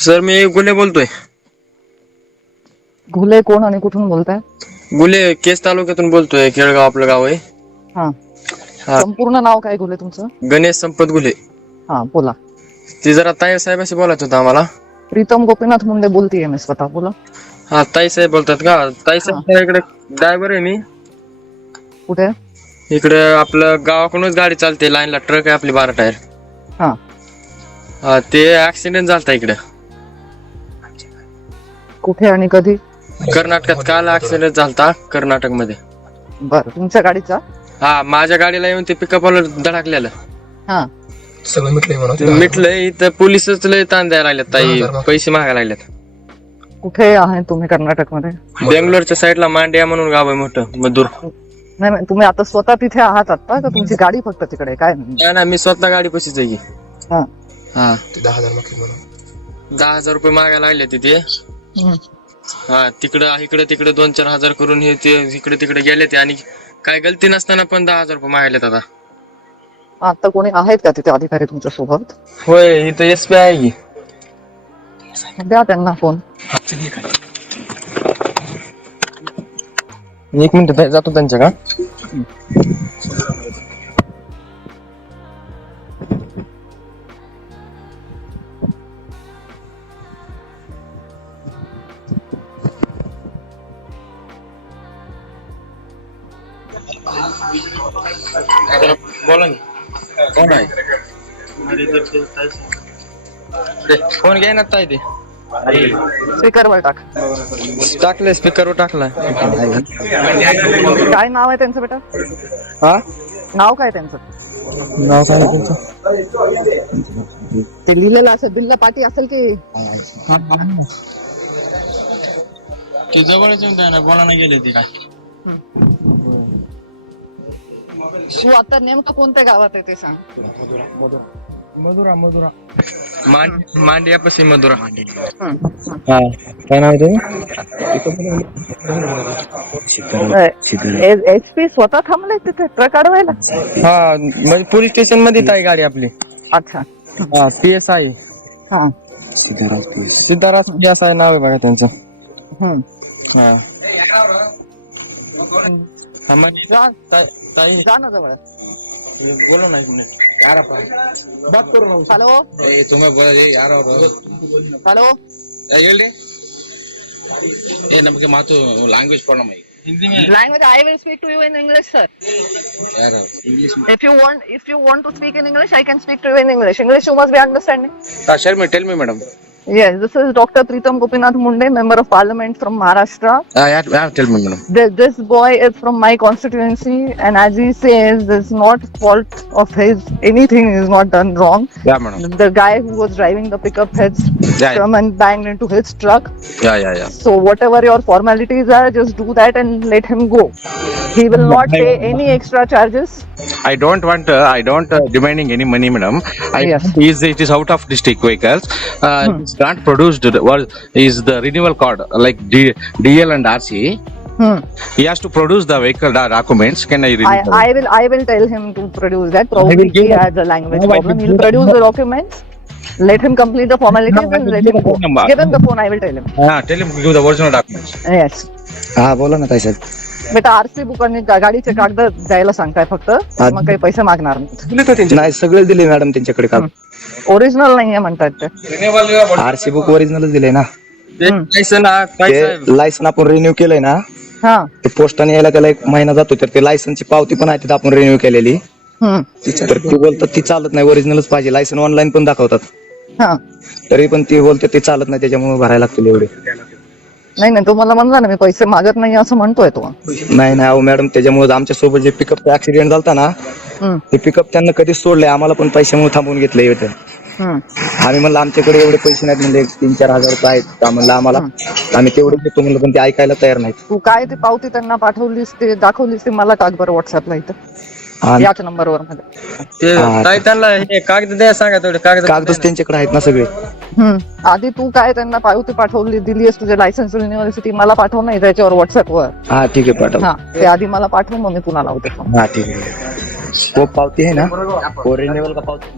Sir मी गुले बोलतोय. घुले कोण आणि कुठून बोलताय? गुले केस तालुक्यातून बोलतोय. केळगाव आपलं गाव आहे. हा, हा. संपूर्ण नाव काय घुले तुमचं? गणेश संपत गुले. हा बोला. ती जरा ताई साहेबाशी बोलायचं होतं आम्हाला. प्रीतम गोपीनाथ मुंडे बोलतीये मी स्वतः, बोला. हा ताई साहेब बोलतात का? ताई साहेब इकडे ड्रायव्हर आहे मी. कुठे? इकडे आपलं गावाकडूनच गाडी चालते, लाईनला ट्रक आहे आपली 12 टायर. हा हा ते ऍक्सिडेंट झालता इकडे. कुठे आणि कधी? कर्नाटकात काल ऍक्सिडेंट झालता, कर्नाटक मध्ये. बर, तुमच्या गाडीचा? हा माझ्या गाडीला येऊन ते पिकअपला धडकलेलं. हा, सगळं मिटलंय म्हणून ते मिटलंय. इथं पोलिसच लय ताण द्यायला लागलेत ताई, पैसे मागायला लागलेत. कुठे आहे तुम्ही कर्नाटक मध्ये? बेंगलोरच्या साईडला मांड्या म्हणून गाव आहे मोठं, मधुर. नाही नाही, तुम्ही आता स्वतः तिथे आहात आता का तुमची गाडी फक्त तिकडे? काय नाही ना, मी स्वतः गाडी पशीच आहे की. हा. हा ते 10,000 मागतील म्हणून 10,000 रुपये मागायला लागले तिथे. हम्म. हा तिकडं तिकडे 2-4 हजार करून हे ते इकडे तिकडे गेले ते, आणि काय गलती नसताना पण 10,000 रुपये मागायलेत आता. आता कोणी आहेत का तिथे अधिकारी तुमच्या सोबत? होय इथं SP आहे की. द्या त्यांना फोन. एक मिनिट जातो त्यांच्या का. बोला ना, कोण आहे? फोन घ्या ना ताई. ते स्पीकर वर टाक. टाकलंय, स्पीकरवर टाकलाय. काय नाव आहे त्यांचं बेटा? हा नाव काय त्यांचं? नाव काय तुमचं? ते लिहिलेलं असेल, बिल्ला पाटी असेल की? ते जवळच येऊन ना, बोला ना गेले ते काय. तू आता नेमकं कोणत्या गावात आहे ते सांग. मधुरा मांडियापाशी मधुरा. हं. हा काय नाव आहे HP स्वतः थांबले तिथे ट्रक अडवायला? हा म्हणजे पोलीस स्टेशन मध्ये आहे गाडी आपली. अच्छा. हा PSI हा. सिद्धाराज PSI नाव आहे बघा त्यांचं. हं. हा जा ताई जा ना जवळ. बोलो ना 1 मिनिट. बात करू ना. हॅलो तुम्ही बोला ಯಾರು हॅलो. ಹೇಳಿ ನಮಗೆ ಮಾತು ಲ್ಯಾಂಗ್ವೇಜ್ ಪ್ರಾಬ್ಲಮ್ ಆಗಿ हिंदी में Language, I will speak to you in English, sir. ಯಾರು English If you want to speak in English, I can speak to you in English. English you must be understanding. Sharmi tell me madam Yes, this is Dr. Pritam Gopinath Munde, member of Parliament from Maharashtra. ಯಾರು tell me madam This boy is from my constituency, and as he says, there's not fault of his. Anything is not done wrong. Yeah madam The guy who was driving the pickup has Yeah. come and banged into his truck. Yeah So whatever your formalities are, just do that and let him go. He will not pay any extra charges. I don't want demanding any money, madam. Yes. It is out of district vehicles. It's not produced. Is the renewal card like DL and RC? He has to produce the vehicle documents. Can I renew? I will tell him to produce that. Probably he has a language problem. He'll produce the documents. Let him complete the formalities and let him go. Give him the phone. I will tell him. Tell him to give the original documents. Yes. हा बोला ना ताई साहेब. बेटा RC book आणि गाडीचे कागद द्यायला सांगताय फक्त, मग काही पैसे मागणार नाही. नाही सगळे दिले मॅडम त्यांच्याकडे का ओरिजिनल नाहीये म्हणतात ते. RC बुक ओरिजिनलच दिले ना. ताई साहेब ते लायसन आपण रिन्यू केलंय ना, हा. ते पोस्टाने यायला त्याला 1 महिना जातो, तर ते लायसनची पावती पण आहे तिथे आपण रिन्यू केलेली. तर ती बोलतात ती चालत नाही, ओरिजिनलच पाहिजे. लायसन ऑनलाईन पण दाखवतात, हा. तरी पण ती बोलते ते चालत नाही, त्याच्यामुळे भरायला लागतील एवढे. नाही तो मला म्हणला ना मी पैसे मागत नाही असं म्हणतोय तो. नाही अहो मॅडम, त्याच्यामुळे आमच्या सोबत जे पिकअपचा ऍक्सिडेंट झालता ना, ते पिकअप त्यांना कधीच सोडलंय, आम्हाला पण पैशामुळे थांबवून घेतलंय इथे. आम्ही म्हणलं आमच्याकडे एवढे पैसे नाहीत, म्हणजे 3-4 हजार रुपये आहेत का म्हणलं आम्हाला, आम्ही तेवढे देतो म्हणलं, पण ते ऐकायला तयार नाहीत. तू काय ती पावती त्यांना पाठवलीस, ते दाखवलीस, ते मला टाक बरं व्हॉट्सअपला इथं याच नंबरवर मध्ये. ते ताई त्यांना हे कागद द्या, सांगा तेवढे कागदच त्यांच्याकडे आहेत ना सगळे. आधी तू काय त्यांना पावती पाठवली दिलीस तुझ्या लायसन्स युनिव्हर्सिटी, मला पाठव नाही त्याच्यावर व्हॉट्सअपवर. हा ठीक आहे पाठव. हा ते आधी मला पाठव, मग मी पुन्हा लावते. हा ठीक आहे. पावती आहे ना, रिन्युअल का पावती?